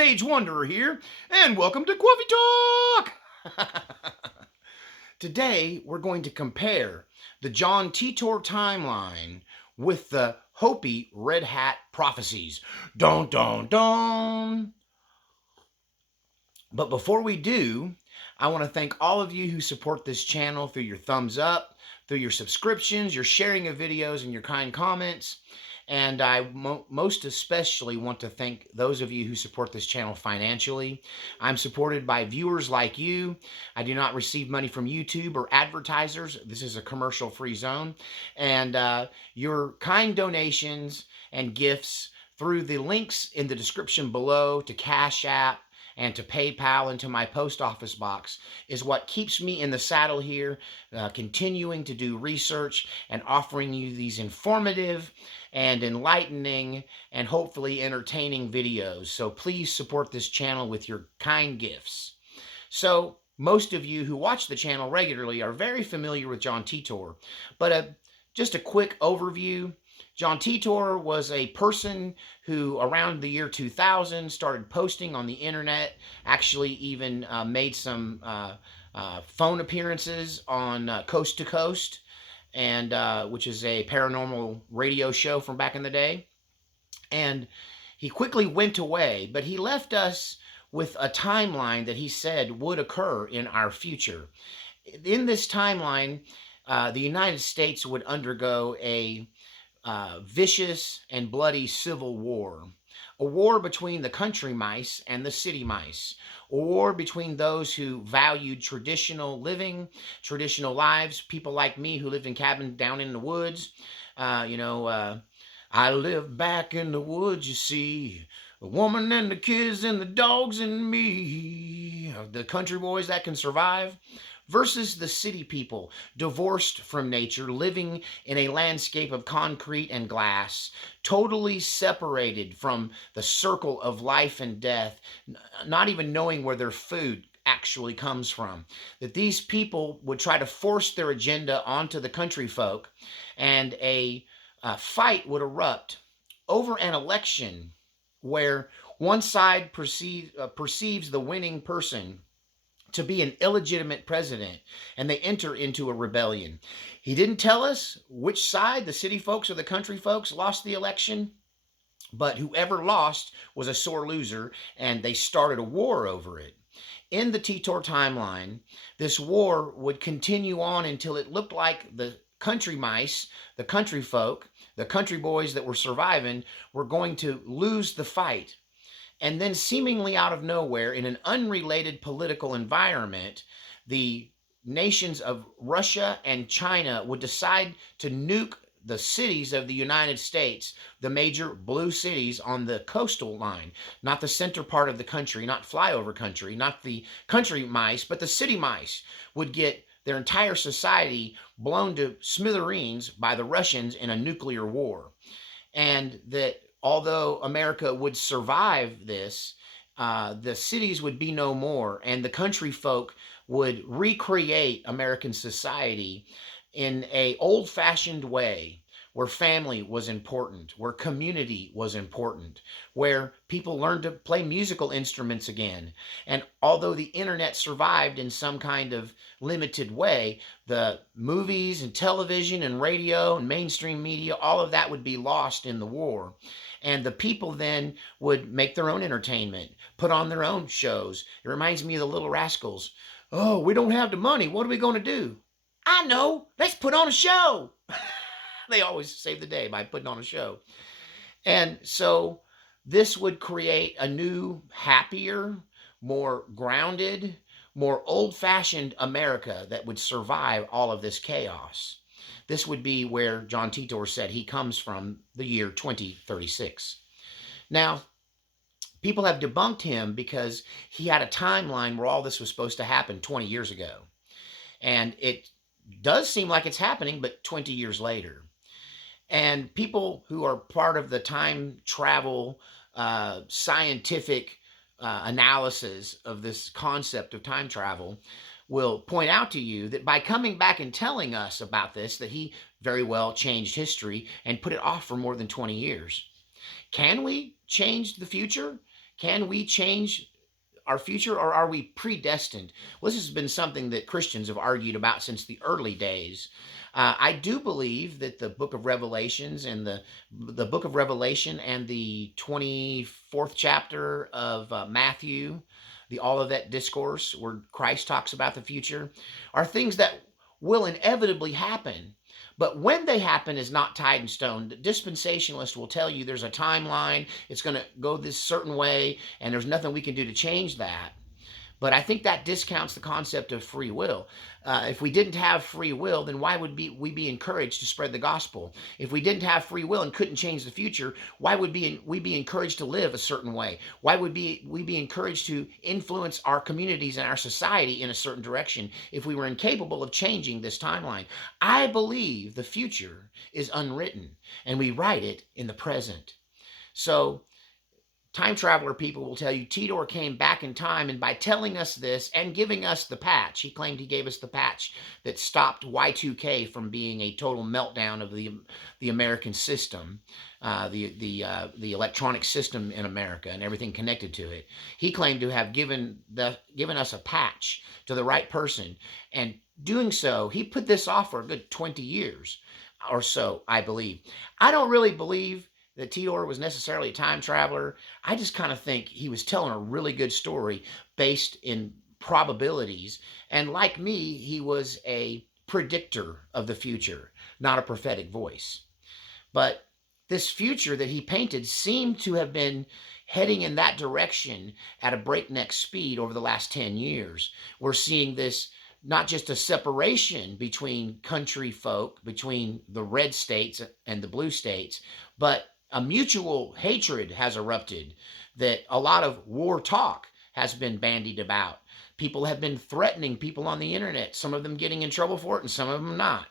Sage Wanderer here, and welcome to Coffee Talk! Today, we're going to compare the John Titor timeline with the Hopi Red Hat prophecies. Dun dun dun! But before we do, I want to thank all of you who support this channel through your thumbs up, through your subscriptions, your sharing of videos, and your kind comments. And I most especially want to thank those of you who support this channel financially. I'm supported by viewers like you. I do not receive money from YouTube or advertisers. This is a commercial-free zone. And your kind donations and gifts through the links in the description below to Cash App, and to PayPal, and to my post office box is what keeps me in the saddle here, continuing to do research and offering you these informative and enlightening and hopefully entertaining videos. So please support this channel with your kind gifts. So most of you who watch the channel regularly are very familiar with John Titor, but just a quick overview. John Titor was a person who, around the year 2000, started posting on the internet, actually even made some phone appearances on Coast to Coast, and which is a paranormal radio show from back in the day. And he quickly went away, but he left us with a timeline that he said would occur in our future. In this timeline, the United States would undergo a vicious and bloody civil war. A war between the country mice and the city mice. A war between those who valued traditional living, traditional lives, people like me who lived in cabins down in the woods. I live back in the woods, you see. The woman and the kids and the dogs and me. The country boys that can survive. Versus the city people, divorced from nature, living in a landscape of concrete and glass, totally separated from the circle of life and death, not even knowing where their food actually comes from. That these people would try to force their agenda onto the country folk, and a fight would erupt over an election where one side perceives the winning person to be an illegitimate president, and they enter into a rebellion. He didn't tell us which side, the city folks or the country folks, lost the election, but whoever lost was a sore loser, and they started a war over it. In the Titor timeline, this war would continue on until it looked like the country mice, the country folk, the country boys that were surviving were going to lose the fight. And then seemingly out of nowhere, in an unrelated political environment, the nations of Russia and China would decide to nuke the cities of the United States, the major blue cities on the coastal line, not the center part of the country, not flyover country, not the country mice, but the city mice would get their entire society blown to smithereens by the Russians in a nuclear war. And that although America would survive this, the cities would be no more, and the country folk would recreate American society in an old-fashioned way, where family was important, where community was important, where people learned to play musical instruments again. And although the internet survived in some kind of limited way, the movies and television and radio and mainstream media, all of that would be lost in the war. And the people then would make their own entertainment, put on their own shows. It reminds me of the Little Rascals. Oh, we don't have the money. What are we going to do? I know. Let's put on a show. They always save the day by putting on a show. And so this would create a new, happier, more grounded, more old-fashioned America that would survive all of this chaos. This would be where John Titor said he comes from, the year 2036. Now, people have debunked him because he had a timeline where all this was supposed to happen 20 years ago. And it does seem like it's happening, but 20 years later. And people who are part of the time travel scientific analysis of this concept of time travel will point out to you that by coming back and telling us about this, that he very well changed history and put it off for more than 20 years. Can we change the future? Can we change our future, or are we predestined? Well, this has been something that Christians have argued about since the early days. I do believe that the book of Revelations and the book of Revelation and the 24th chapter of Matthew, the Olivet Discourse, where Christ talks about the future, are things that will inevitably happen. But when they happen is not tied in stone. The dispensationalist will tell you there's a timeline, it's going to go this certain way, and there's nothing we can do to change that. But I think that discounts the concept of free will. If we didn't have free will, then why would we be encouraged to spread the gospel? If we didn't have free will and couldn't change the future, why would we be encouraged to live a certain way? Why would we be encouraged to influence our communities and our society in a certain direction if we were incapable of changing this timeline? I believe the future is unwritten, and we write it in the present. So time traveler people will tell you Titor came back in time, and by telling us this and giving us the patch, he claimed he gave us the patch that stopped Y2K from being a total meltdown of the American system, the electronic system in America and everything connected to it. He claimed to have given us a patch to the right person, and doing so, he put this off for a good 20 years or so, I believe. I don't really believe that Titor was necessarily a time traveler. I just kind of think he was telling a really good story based in probabilities. And like me, he was a predictor of the future, not a prophetic voice. But this future that he painted seemed to have been heading in that direction at a breakneck speed over the last 10 years. We're seeing this not just a separation between country folk, between the red states and the blue states, but a mutual hatred has erupted, that a lot of war talk has been bandied about. People have been threatening people on the internet, some of them getting in trouble for it and some of them not.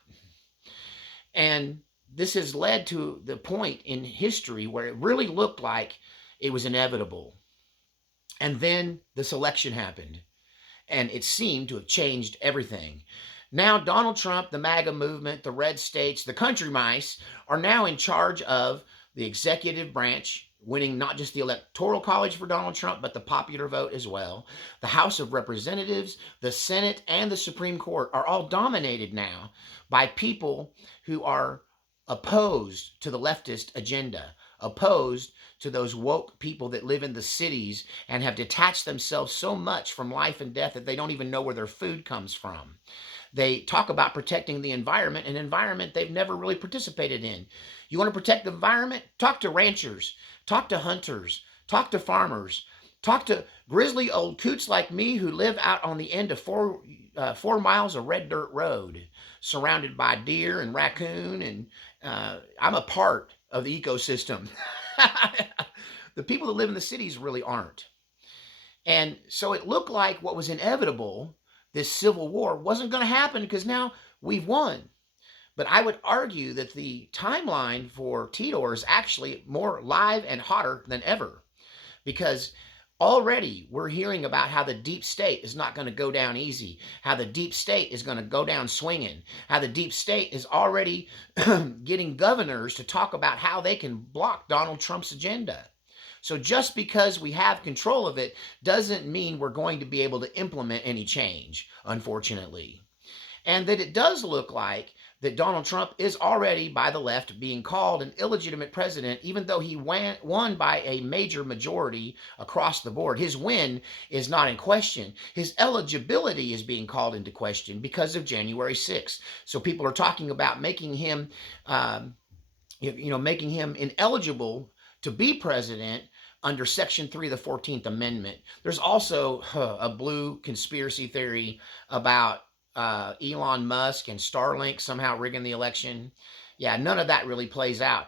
And this has led to the point in history where it really looked like it was inevitable. And then this election happened, and it seemed to have changed everything. Now, Donald Trump, the MAGA movement, the red states, the country mice are now in charge of the executive branch, winning not just the electoral college for Donald Trump, but the popular vote as well. The House of Representatives, the Senate, and the Supreme Court are all dominated now by people who are opposed to the leftist agenda, opposed to those woke people that live in the cities and have detached themselves so much from life and death that they don't even know where their food comes from. They talk about protecting the environment, an environment they've never really participated in. You want to protect the environment? Talk to ranchers, talk to hunters, talk to farmers, talk to grizzly old coots like me who live out on the end of 4 miles of red dirt road, surrounded by deer and raccoon, and I'm a part of the ecosystem. The people that live in the cities really aren't. And so it looked like what was inevitable, this civil war, wasn't going to happen because now we've won. But I would argue that the timeline for Titor is actually more live and hotter than ever, because already we're hearing about how the deep state is not going to go down easy, how the deep state is going to go down swinging, how the deep state is already getting governors to talk about how they can block Donald Trump's agenda. So just because we have control of it doesn't mean we're going to be able to implement any change, unfortunately. And that it does look like that Donald Trump is already, by the left, being called an illegitimate president, even though he won by a major majority across the board. His win is not in question. His eligibility is being called into question because of January 6th. So people are talking about making him, making him ineligible to be president under Section 3 of the 14th Amendment. There's also a blue conspiracy theory about Elon Musk and Starlink somehow rigging the election. Yeah, none of that really plays out.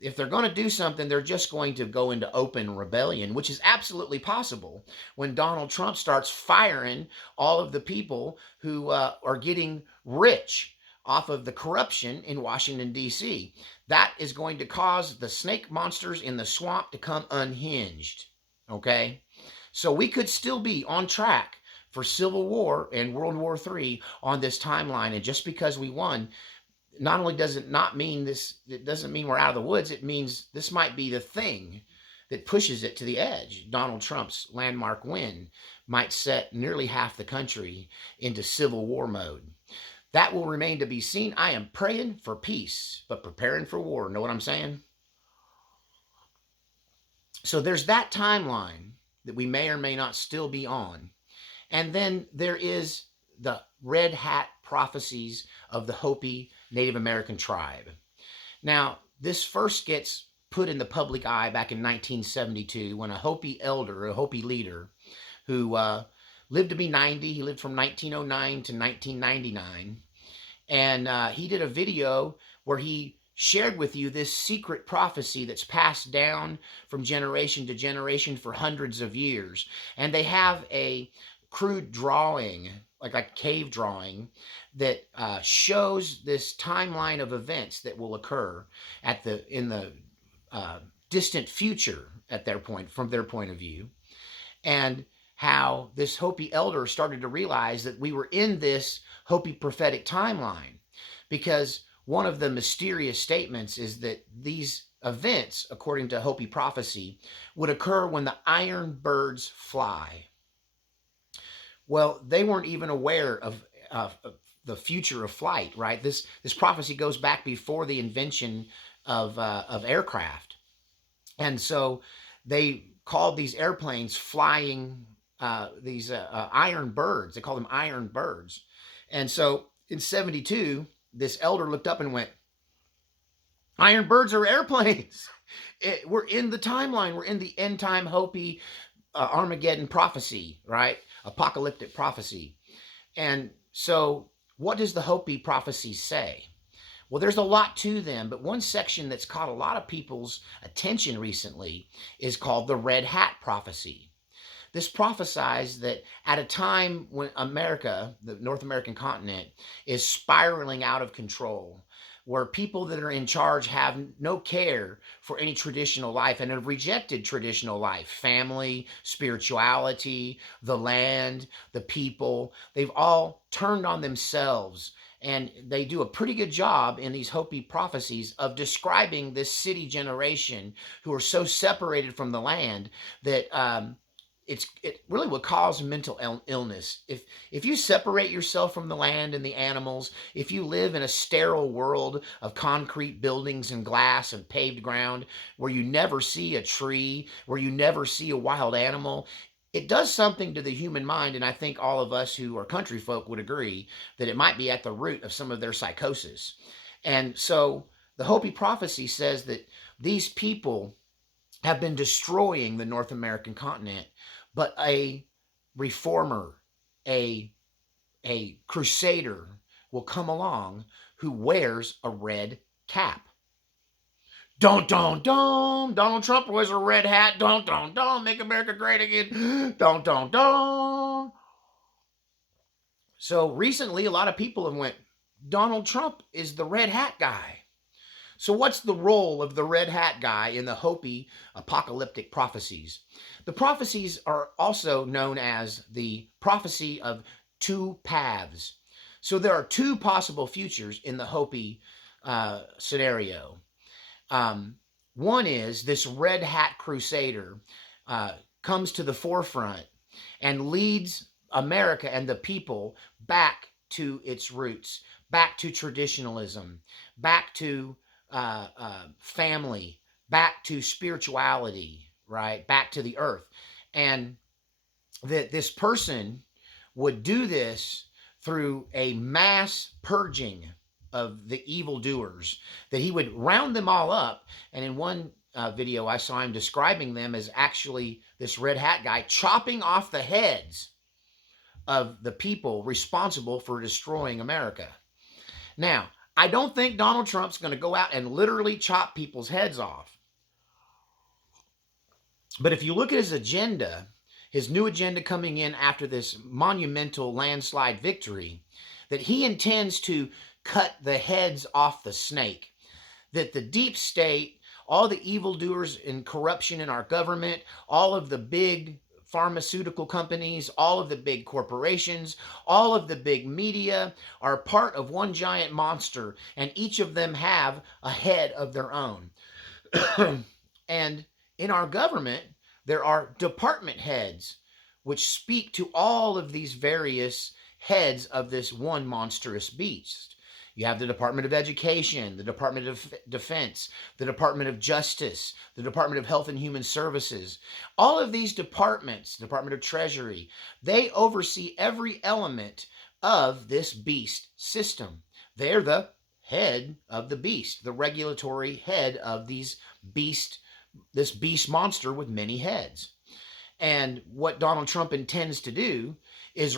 If they're going to do something, they're just going to go into open rebellion, which is absolutely possible when Donald Trump starts firing all of the people who are getting rich off of the corruption in Washington, D.C. That is going to cause the snake monsters in the swamp to come unhinged. Okay? So we could still be on track for Civil War and World War III on this timeline. And just because we won, not only does it not mean this, it doesn't mean we're out of the woods. It means this might be the thing that pushes it to the edge. Donald Trump's landmark win might set nearly half the country into civil war mode. That will remain to be seen. I am praying for peace, but preparing for war. Know what I'm saying? So there's that timeline that we may or may not still be on. And then there is the Red Hat prophecies of the Hopi Native American tribe. Now, this first gets put in the public eye back in 1972 when a Hopi elder, a Hopi leader, who lived to be 90, he lived from 1909 to 1999, and he did a video where he shared with you this secret prophecy that's passed down from generation to generation for hundreds of years. And they have a crude drawing, like a cave drawing, that shows this timeline of events that will occur in the distant future at their point, from their point of view, and how this Hopi elder started to realize that we were in this Hopi prophetic timeline, because one of the mysterious statements is that these events, according to Hopi prophecy, would occur when the iron birds fly. Well, they weren't even aware of the future of flight, right? This prophecy goes back before the invention of aircraft, and so they called these airplanes flying these iron birds. They call them iron birds. And so in 72, this elder looked up and went, iron birds are airplanes. We're in the timeline. We're in the end time Hopi Armageddon prophecy, right? Apocalyptic prophecy. And so what does the Hopi prophecy say? Well, there's a lot to them, but one section that's caught a lot of people's attention recently is called the Red Hat prophecy. This prophesies that at a time when America, the North American continent, is spiraling out of control, where people that are in charge have no care for any traditional life and have rejected traditional life, family, spirituality, the land, the people. They've all turned on themselves. And they do a pretty good job in these Hopi prophecies of describing this city generation who are so separated from the land that it really would cause mental illness. If you separate yourself from the land and the animals, if you live in a sterile world of concrete buildings and glass and paved ground where you never see a tree, where you never see a wild animal, it does something to the human mind. And I think all of us who are country folk would agree that it might be at the root of some of their psychosis. And so the Hopi prophecy says that these people have been destroying the North American continent, but a reformer, a crusader will come along who wears a red cap. Don't, Donald Trump wears a red hat. Don't, make America great again. Don't. So recently, a lot of people have went, Donald Trump is the red hat guy. So what's the role of the red hat guy in the Hopi apocalyptic prophecies? The prophecies are also known as the prophecy of two paths. So there are two possible futures in the Hopi scenario. One is this red hat crusader comes to the forefront and leads America and the people back to its roots, back to traditionalism, back to family, back to spirituality, right? Back to the earth. And that this person would do this through a mass purging of the evildoers, that he would round them all up. And in one video, I saw him describing them as actually this red hat guy chopping off the heads of the people responsible for destroying America. Now, I don't think Donald Trump's going to go out and literally chop people's heads off. But if you look at his agenda, his new agenda coming in after this monumental landslide victory, that he intends to cut the heads off the snake. That the deep state, all the evildoers and corruption in our government, all of the big pharmaceutical companies, all of the big corporations, all of the big media are part of one giant monster, and each of them have a head of their own. And In our government, there are department heads, which speak to all of these various heads of this one monstrous beast. You have the Department of Education, the Department of Defense, the Department of Justice, the Department of Health and Human Services. All of these departments, Department of Treasury, they oversee every element of this beast system. They're the head of the beast, the regulatory head of this beast monster with many heads. And what Donald Trump intends to do is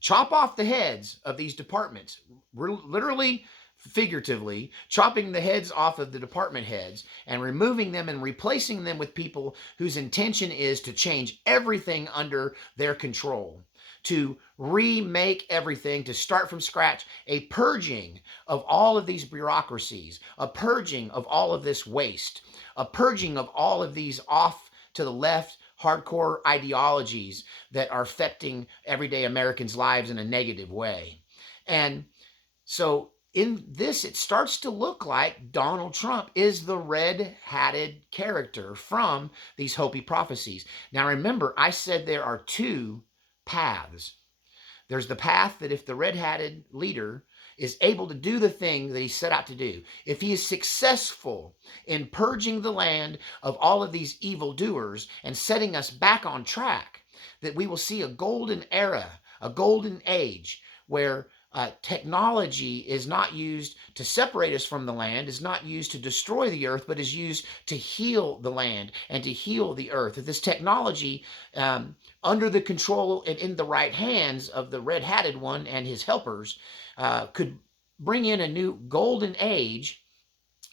chop off the heads of these departments. We're literally, figuratively, chopping the heads off of the department heads and removing them and replacing them with people whose intention is to change everything under their control, to remake everything, to start from scratch, a purging of all of these bureaucracies, a purging of all of this waste, a purging of all of these off to the left hardcore ideologies that are affecting everyday Americans' lives in a negative way. And so in this, it starts to look like Donald Trump is the red-hatted character from these Hopi prophecies. Now remember, I said there are two paths. There's the path that if the red-hatted leader is able to do the thing that he set out to do, if he is successful in purging the land of all of these evildoers and setting us back on track, that we will see a golden era, a golden age where technology is not used to separate us from the land, is not used to destroy the earth, but is used to heal the land and to heal the earth. That this technology, under the control and in the right hands of the red-hatted one and his helpers, could bring in a new golden age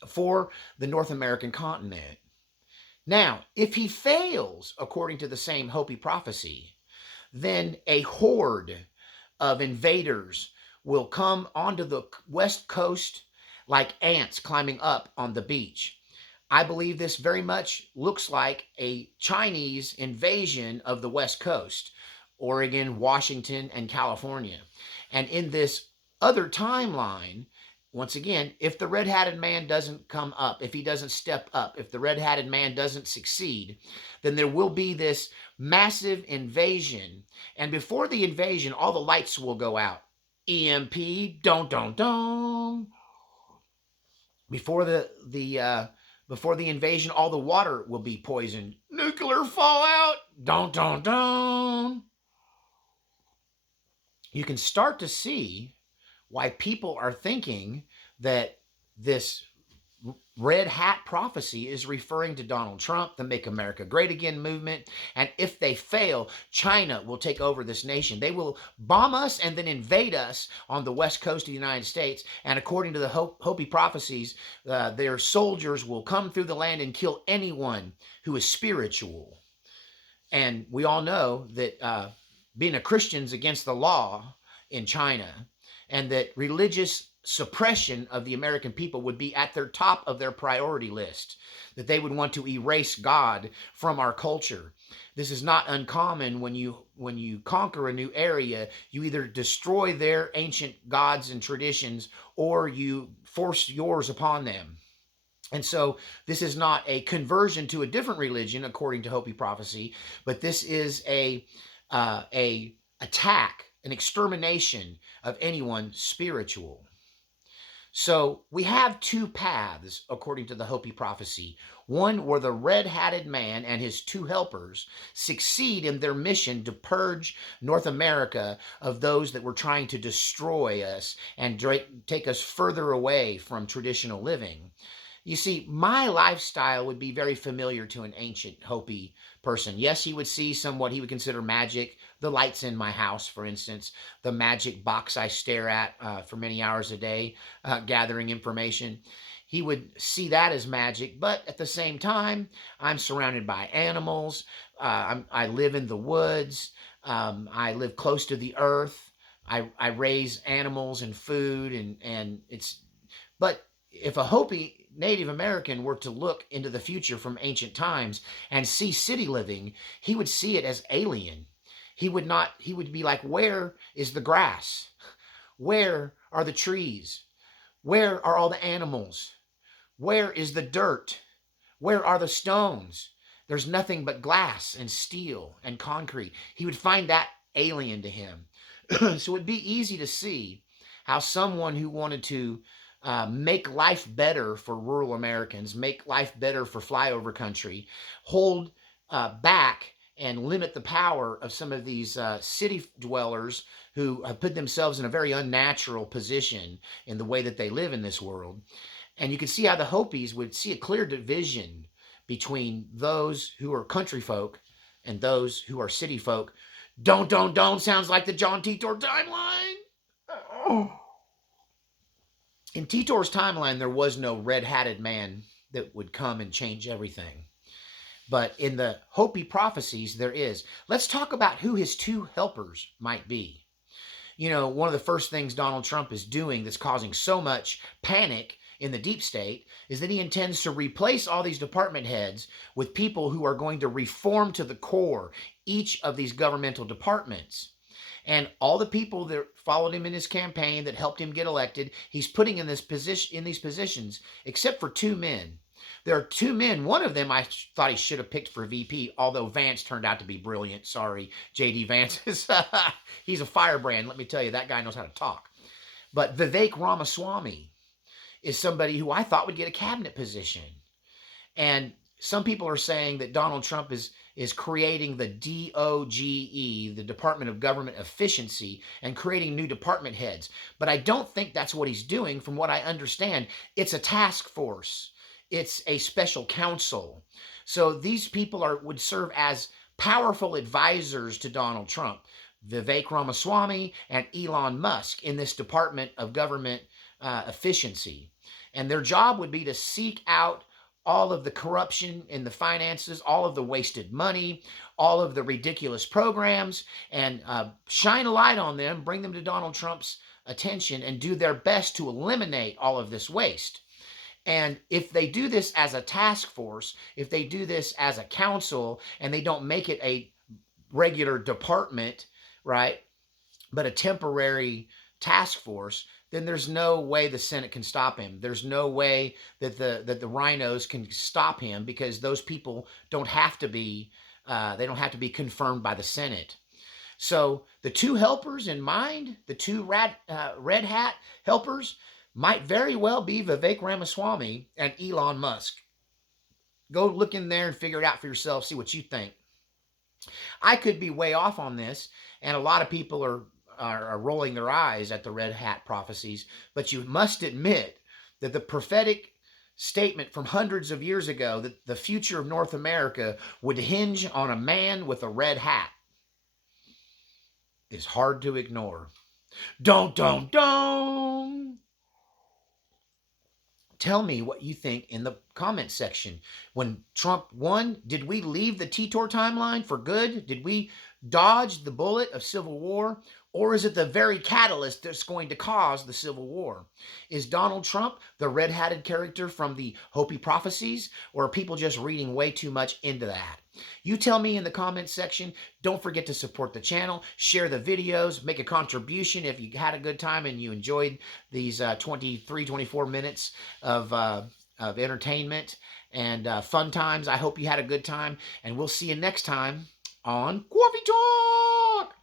for the North American continent. Now, if he fails, according to the same Hopi prophecy, then a horde of invaders will come onto the West Coast like ants climbing up on the beach. I believe this very much looks like a Chinese invasion of the West Coast, Oregon, Washington, and California. And in this other timeline, once again, if the red-hatted man doesn't come up, if he doesn't step up, if the red-hatted man doesn't succeed, then there will be this massive invasion. And before the invasion, all the lights will go out. EMP, don't, don't, don't. Before the invasion, all the water will be poisoned. Nuclear fallout, don't, don't, don't. You can start to see why people are thinking that this red hat prophecy is referring to Donald Trump, the Make America Great Again movement. And if they fail, China will take over this nation. They will bomb us and then invade us on the west coast of the United States. And according to the Hopi prophecies, their soldiers will come through the land and kill anyone who is spiritual. And we all know that being a Christian is against the law in China, and that religious suppression of the American people would be at their top of their priority list, that they would want to erase God from our culture. This is not uncommon when you conquer a new area. You either destroy their ancient gods and traditions, or you force yours upon them. And so this is not a conversion to a different religion according to Hopi prophecy, but this is a attack, an extermination of anyone spiritual. So we have two paths according to the Hopi prophecy. One where the red-hatted man and his two helpers succeed in their mission to purge North America of those that were trying to destroy us and take us further away from traditional living. You see, my lifestyle would be very familiar to an ancient Hopi person. Yes, he would see what he would consider magic, the lights in my house, for instance, the magic box I stare at for many hours a day, gathering information. He would see that as magic, but at the same time, I'm surrounded by animals. I live in the woods. I live close to the earth. I raise animals and food, and it's, but if a Hopi Native American were to look into the future from ancient times and see city living, he would see it as alien. He would be like, where is the grass? Where are the trees? Where are all the animals? Where is the dirt? Where are the stones? There's nothing but glass and steel and concrete. He would find that alien to him. So it'd be easy to see how someone who wanted to make life better for rural Americans, make life better for flyover country, hold back and limit the power of some of these city dwellers who have put themselves in a very unnatural position in the way that they live in this world. And you can see how the Hopis would see a clear division between those who are country folk and those who are city folk. Don't sounds like the John Titor timeline. Oh. In Titor's timeline, there was no red-hatted man that would come and change everything. But in the Hopi prophecies, there is. Let's talk about who his two helpers might be. You know, one of the first things Donald Trump is doing that's causing so much panic in the deep state is that he intends to replace all these department heads with people who are going to reform to the core each of these governmental departments. And all the people that followed him in his campaign that helped him get elected, he's putting in this position, in these positions, except for two men. There are two men. One of them I thought he should have picked for VP, although Vance turned out to be brilliant. Sorry, JD Vance. He's a firebrand. Let me tell you, that guy knows how to talk. But Vivek Ramaswamy is somebody who I thought would get a cabinet position. And some people are saying that Donald Trump is creating the DOGE, the Department of Government Efficiency, and creating new department heads. But I don't think that's what he's doing. From what I understand, it's a task force. It's a special counsel. So these people would serve as powerful advisors to Donald Trump, Vivek Ramaswamy and Elon Musk, in this Department of Government Efficiency. And their job would be to seek out all of the corruption in the finances, all of the wasted money, all of the ridiculous programs, and shine a light on them, bring them to Donald Trump's attention, and do their best to eliminate all of this waste. And if they do this as a task force, if they do this as a council, and they don't make it a regular department, right, but a temporary task force, then there's no way the Senate can stop him. There's no way that the rhinos can stop him, because those people don't have to be they don't have to be confirmed by the Senate. So the two helpers in mind, the two Red Hat helpers, might very well be Vivek Ramaswamy and Elon Musk. Go look in there and figure it out for yourself. See what you think. I could be way off on this, and a lot of people are rolling their eyes at the Red Hat prophecies, but you must admit that the prophetic statement from hundreds of years ago that the future of North America would hinge on a man with a red hat is hard to ignore. Don't. Tell me what you think in the comment section. When Trump won, did we leave the Titor timeline for good? Did we dodge the bullet of civil war? Or is it the very catalyst that's going to cause the Civil War? Is Donald Trump the red-hatted character from the Hopi prophecies? Or are people just reading way too much into that? You tell me in the comments section. Don't forget to support the channel, share the videos, make a contribution if you had a good time and you enjoyed these 24 minutes of entertainment and fun times. I hope you had a good time, and we'll see you next time on Coffee Talk.